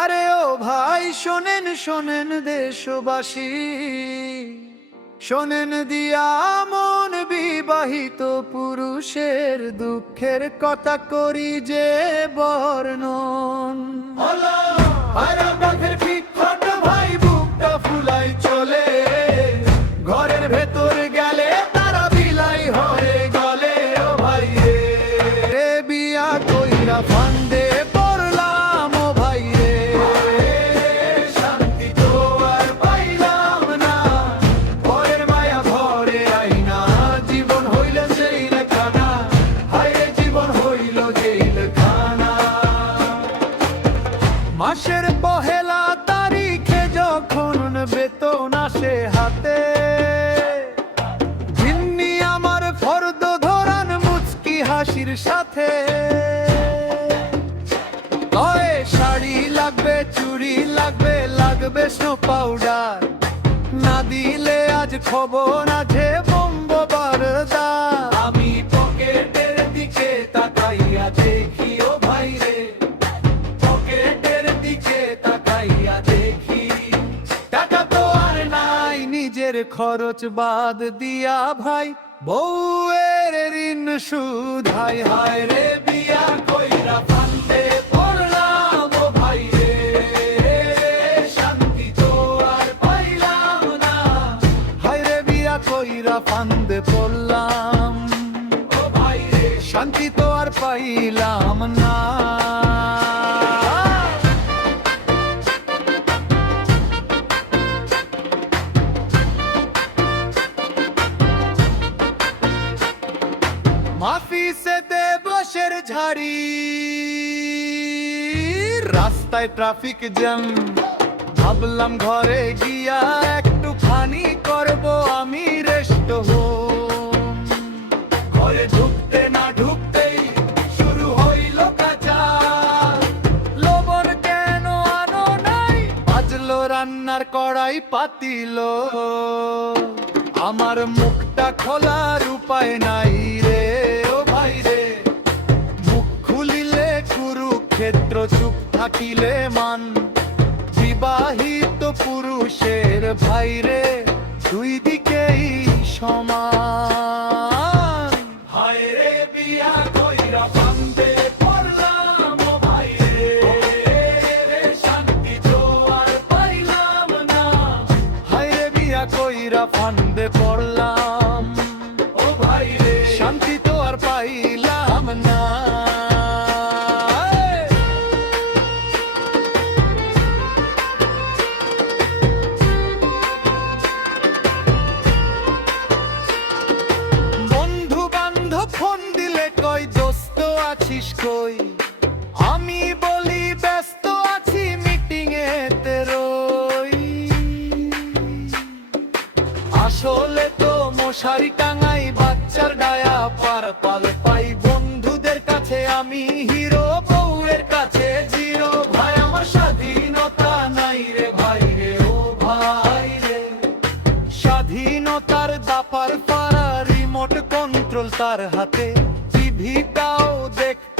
আরে ও ভাই, শোনেন শোনেন দেশবাসী। শোনেন দিয়া মন বিবাহিত পুরুষের দুঃখের কথা করি যে বর্ণন। ভাই হাসির সাথে। কয়ে শাড়ি লাগবে, চুড়ি লাগবে লাগবে স্নো পাউডার না দিলে আজ খবর আছে বোম্ববারদা আমি পকেটের দিকে তাকাইয়া দেখি, ও ভাই রে। পকেটের দিকে তাকাইয়া দেখি। টাকা তো আর নাই, নিজের খরচ বাদ দিয়া ভাই। বউয়ের ঋণ সুধাই। হায় রে বিয়া কইরা ফান্দে পড়লাম ভাই রে। শান্তি তো আর পাইলাম না। হায় রে বিয়া কইরা ফান্দে পড়লাম। শান্তি তো আর পাইলাম না। মাফি সে দে বসের ঝাড়ি। রাস্তায় ট্রাফিক জ্যাম, ভাবলাম ঘরে গিয়া একটু খানি করব আমি রেস্ট হোম। ঘরে ঢুকতে না ঢুকতেই শুরু হইল কাঁচা। লবণ কেন আনো নাই? বাজলো রান্নার কড়াই পাতিল। আমার মুখটা খোলার উপায় নাই রে। কুরুক্ষেত্র চুপ থাকিলে মান। বিবাহিত পুরুষের ভাইরে দুই দিকেই সমান। হায় রে বিয়া কইরা বান্দে পড়লাম ও আছিস কই? আমি বলি ব্যস্ত আছি মিটিং এতে রই। আসলে তো মশারি টাঙাই বাচ্চার ডায়া পার পাল পাই। বন্ধুদের কাছে আমি হিরো, বউয়ের কাছে জিরো। ভাই, আমার স্বাধীনতা নাই রে ভাই রে, ও ভাই রে। স্বাধীনতার দাপার পাড়া রিমোট কন্ট্রোল তার হাতে। ভিটাও দেখতে